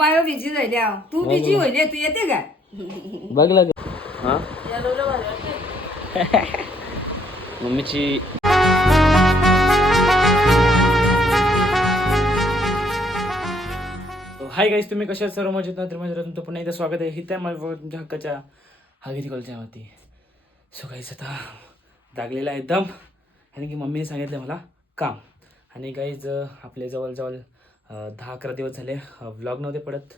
Bio busy झाल्या तू busy होईल तू येते का बघलं का? हा? मम्मीची हाय गाईज तुम्ही कशा आहात? सर्व मजेत ना? तर मजेत तुमचं पुन्हा एकदा स्वागत आहे. ही त्या माझ्या तुमच्या हक्काच्या हवेली कॉलच्या वरती. सो गाईज आता जागलेला आहे दम. आणि की मम्मीने सांगितलं मला काम. आणि गाईज आपले जवळजवळ दहा अकरा दिवस झाले व्लॉग नव्हते पडत.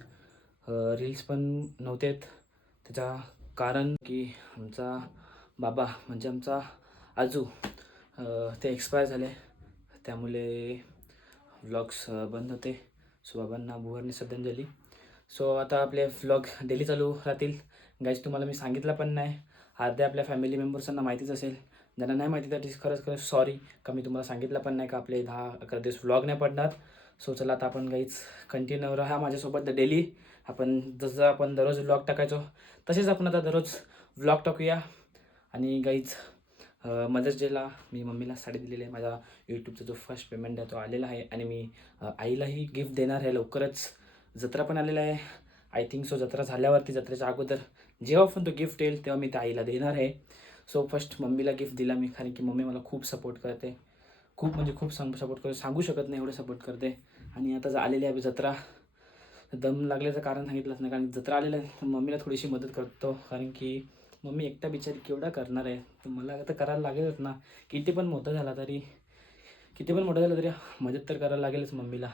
रील्स पण नव्हते त्याचा कारण की आमचा बाबा म्हणजे आमचा आजू ते एक्सपायर झाले. त्यामुळे व्लॉग्स बंद होते. सो बाबांना भुवरने श्रद्धांजली. सो आता आपले व्लॉग डेली चालू राहतील. गाईज तुम्हाला मी सांगितलं पण नाही. अर्ध्या आपल्या फॅमिली मेंबर्सांना माहितीच असेल. ज्यांना नाही माहिती तर खरंच खरंच सॉरी का मी तुम्हाला सांगितलं पण नाही का आपले दहा अकरा दिवस व्लॉग नाही पडणार? सो चला आता आपण गाईच कंटिन्यू राहा. माझ्यासोबत डेली आपण जसं आपण दररोज व्लॉग टाकायचो तसेच आपण आता दररोज व्लॉग टाकूया. आणि गाईज मदर्स डेला मी मम्मीला साडी दिलेली आहे. माझा यूट्यूबचा जो फर्स्ट पेमेंट आहे तो आलेला आहे. आणि मी आईलाही गिफ्ट देणार आहे लवकरच. जत्रा पण आलेला आहे. आय थिंक सो जत्रा झाल्यावरती जत्रेच्या अगोदर जेव्हा पण तो गिफ्ट येईल तेव्हा मी त्या आईला देणार आहे. सो फर्स्ट मम्मीला गिफ्ट दिला मी कारण की मम्मी मला खूप सपोर्ट करते. खूप म्हणजे खूप सांग सपोर्ट करते. सांगू शकत नाही एवढं सपोर्ट करते. आणि आता जा- आलेली आहे जत्रा दम लागल्याचं कारण सांगितलंच नाही. कारण जत्रा आलेलं आहे तर मम्मीला थोडीशी मदत करतो. कारण की मम्मी एकटा बिचारी केवढा करणार आहे? तर मला आता करायला लागेलच ना. किती पण मोठा झाला तरी किती पण मोठा झाला तरी मदत तर करायला लागेलच मम्मीला.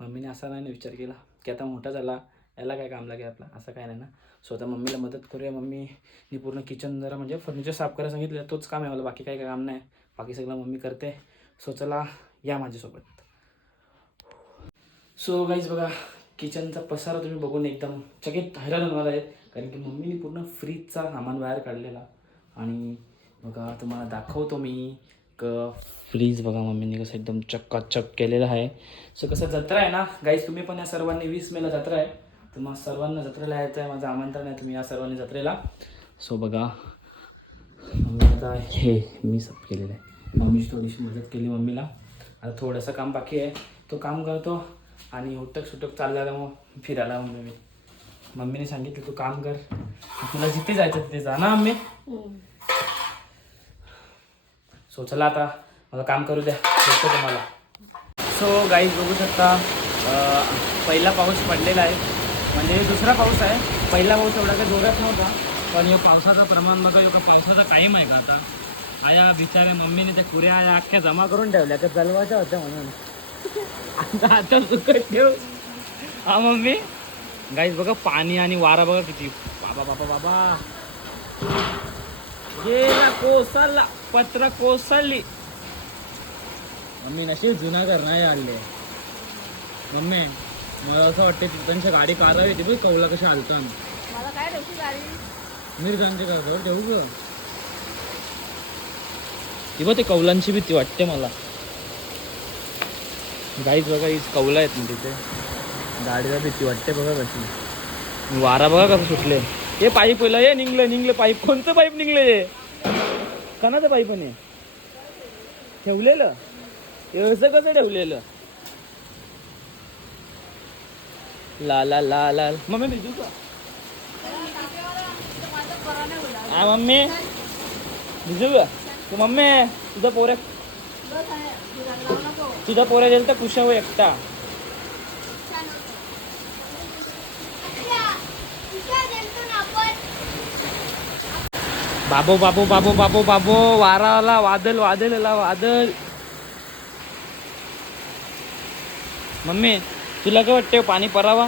मम्मीने असा नाही ना विचार केला की आता मोठा झाला याला काय काम लागेल आपला? असं काय नाही ना. स्वतः मम्मीला मदत करूया. मम्मीने पूर्ण किचन जरा म्हणजे फर्निचर साफ करायला सांगितलं. तोच काम आहे मला. बाकी काही काम नाही. बाकी सगळं मम्मी करते. सो चला या माझ्यासोबत. सो गाईज बघा किचनचा पसारा तुम्ही बघून एकदम चकित हैराण होणार आहेत. कारण की मम्मीने पूर्ण फ्रीजचा सामान बाहेर काढलेला. आणि बघा तुम्हाला दाखवतो मी क फ्रीज बघा मम्मीने कसं एकदम चक्काचक केलेला आहे. सो कसं जत्रा आहे ना गाईज तुम्ही पण या सर्वांनी वीस मेला जत्रा आहे. तर मग सर्वांना जत्रेला यायचं आहे माझं आमंत्रण आहे तुम्ही या सर्वांनी जत्रेला. सो बघा मम्मी आता हे मी सब केलेलं आहे. मम्मीची थोडीशी मदत केली मम्मीला. आता थोडंसं काम बाकी आहे. तो काम करतो. आणि उटक सुटक चालल्याला मग फिरायला मम्मी मी. मम्मीने सांगितलं तू काम कर. तुला जिथे जायचं तिथे जा ना मम्मी. सो चला आता मला काम करू द्या. भेटतो तुम्हाला. सो गाईज बघू शकता पहिला पाऊस पडलेला आहे. म्हणजे दुसरा पाऊस आहे. पहिला पाऊस एवढा काही जोरात नव्हता पण या पावसाचं प्रमाण बघा का पावसाचा टाईम आहे का आता. आया बिचारे मम्मीने त्या कुऱ्या आया अख्ख्या जमा करून ठेवल्या त्या जलवाच्या होत्या म्हणून. आता आता सुकत ठेव. हा मम्मी. गाईज बघा पाणी आणि वारा बघा किती. बाबा बाबा बाबा. गेला कोसळला पत्र कोसळली. मम्मी नशीब जुना घर नाही आणले मम्मी मला असं वाटतं त्यांच्या गाडी काढावी ती बघ कौला कशी आलता मला काय ठेवशी गाडी? मिरगांच्या ठेवू ग. ती बघ ते कौलांची भीती वाटते मला. गाईच बघा हीच कौला आहेत ना तिथे. गाडीला भीती वाटते बघा कशी. वारा बघा कसं सुटले. हे पाईप पहिलं हे निघलं निघलं पाईप. कोणतं पाईप निघलं हे? कणाचं पाईप आहे ठेवलेलं? हे असं कसं ठेवलेलं? ला ला ला ला. मम्मी भिजू का? हा मम्मी. भिजू का? तू मम्मी तुझा पोऱ्या तुझा पोरा गेल तर कुशा हो एकटा. बाबो बाबो बाबो बाबो बाबो वारा आला वादल वादल आला वादल. मम्मी तुला काय वाटते पाणी परावा?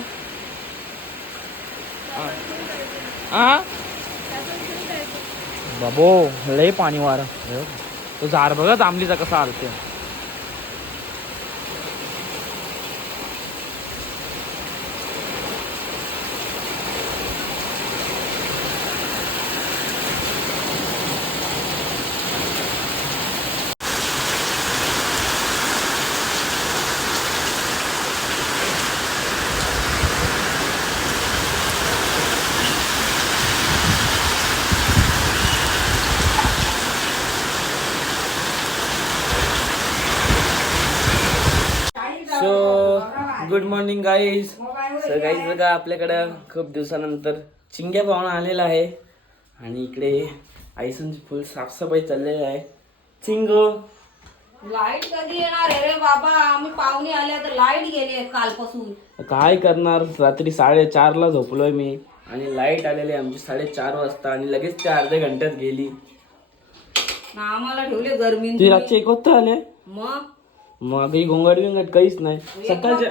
हा. बाबो लय पाणी वारा. तो झाड बघा जांभलीचा कसा आलते मॉर्निंग गाईज सर गाईज बघा आपल्याकडं खूप दिवसानंतर चिंग्या पाहुणा आलेला आहे. आणि इकडे आईसनची फुल साफसफाई चाललेली आहे. चिंगो. लाइट कधी येणार आहे रे बाबा? आम्ही पाहुणे आल्या तर लाइट गेली कालपासून. काय करणार? रात्री साडेचारला झोपलोय मी. आणि लाइट आलेली आमची साडेचार वाजता. आणि लगेच ते अर्ध्या घंट्यात गेली. आम्हाला ठेवले गरमी ती रातचे एक वाजता आले. मग? मग ही घोंगड बिंगड काहीच नाही. सकाळच्या.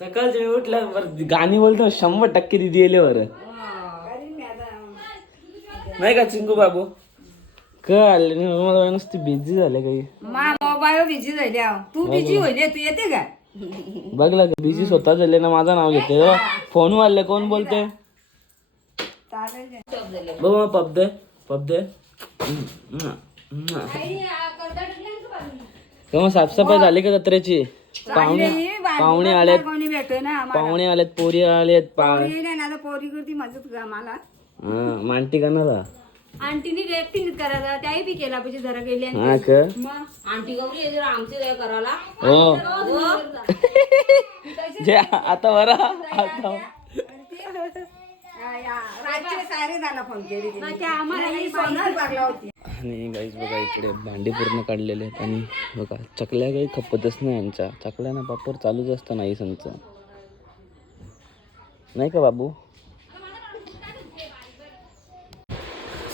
सकाळच्या मी उठल्या बरं गाणी बोलतो शंभर टक्के दिदी येले बरं. हा. नाही का चिंकू बाबू? काय आले नाही मला नुसती बिझी झाले काही. मा मोबाईल बिझी झाली आहो. तू बिझी होईले तू येते का? बघला का बिझी स्वतः झाले ना माझं नाव घेते. फोन वाढले कोण बोलते? चालेल. बघ मग पब दे. पब दे का मग साफसफाई झाली का जत्रेची? पाहुणे पाहुणे आलेत. कोणी भेटतोय ना आम्हाला. पाहुणे आलेत पोरी आलेत पाहुणे पोरी नाही ना आता पोरी करती मदत हा मांटी का ना आंटीने ऍक्टिंग करायचा त्याही बी केला पाहिजे जरा गेली हा का? आंटी गौरी आमचे करायला. हो. हो. जे आता बरा आता रातचे सारे झाला फोन केली आम्हाला लागला होती. आणि गाईज बघा इकडे भांडी पूर्ण काढलेले आहेत आणि बघा चकल्या काही खपतच नाही यांच्या. चकल्या ना वापर चालूच असतं नाही संच नाही का बाबू?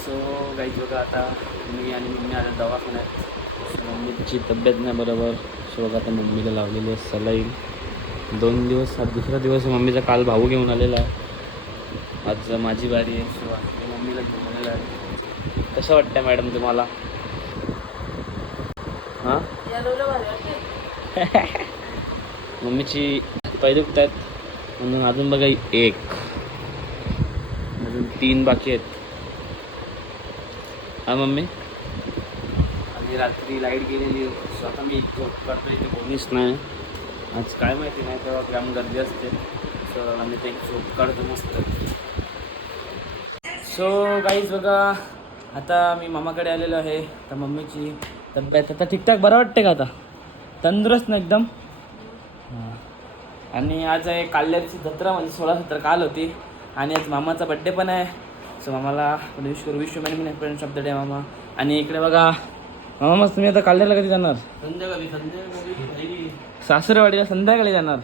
सो गाईज बघा आता मी आणि मम्मी आता दवाखान्यात. मम्मीची तब्येत नाही बरोबर. सो बघा आता मम्मीला लावलेली आहे सलाईन. दोन दिवस दुसरा दिवस मम्मीचा काल भाऊ घेऊन आलेला आहे. आज माझी बारी आहे. सो आज मम्मीला घेऊन आहे. कसं वाटतं मॅडम तुम्हाला? हां? मम्मीची पाय दुखत आहेत म्हणून अजून बघा एक. अजून तीन बाकी आहेत. हा मम्मी? आणि रात्री लाइट गेलेली स्वतः मी करतो इथे कोणीच नाही. आज काय माहिती नाही तेव्हा ग्राम गर्दी असते. सर आम्ही ते झोप काढतो मस्त. सो गाईज बघा आता मी मामाकडे आलेलो आहे तर मम्मीची तब्येत आता ठीकठाक बरं वाटते का आता? तंदुरुस्त ना एकदम. आणि आज आहे काल्याची जत्रा म्हणजे सोळा सतरा काल होती आणि आज मामाचा बड्डे पण आहे. सो मामाला विश करू wish many me friends of the day मामा. आणि इकडे बघा मामा मस्त तुम्ही आता काल्याला कधी जाणार? संध्याकाळी संध्याकाळी सासरवाडीला संध्याकाळी जाणार?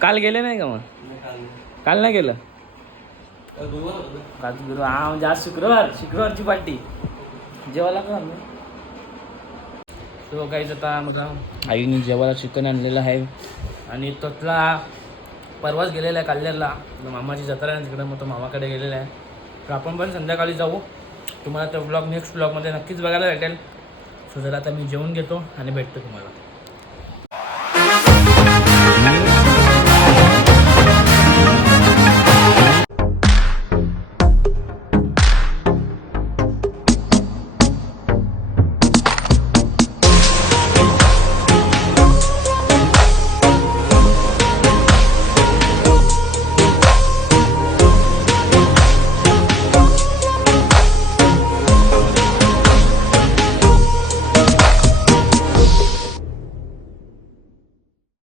काल गेले नाही का मग? काल नाही गेलं? गुरु हा म्हणजे आज शुक्रवार. शुक्रवारची पार्टी जेवायला का तो काहीच आता मला आईने जेवायला चिकन आणलेलं आहे. आणि तोतला परवाच गेलेला आहे काल्ल्याला मामाची जत्रा आहे तिकडे मग तो मामाकडे गेलेला आहे. तर आपण पण संध्याकाळी जाऊ. तुम्हाला तो ब्लॉग नेक्स्ट ब्लॉगमध्ये नक्कीच बघायला भेटेल. सो जरा आता मी जेवून घेतो आणि भेटतो तुम्हाला.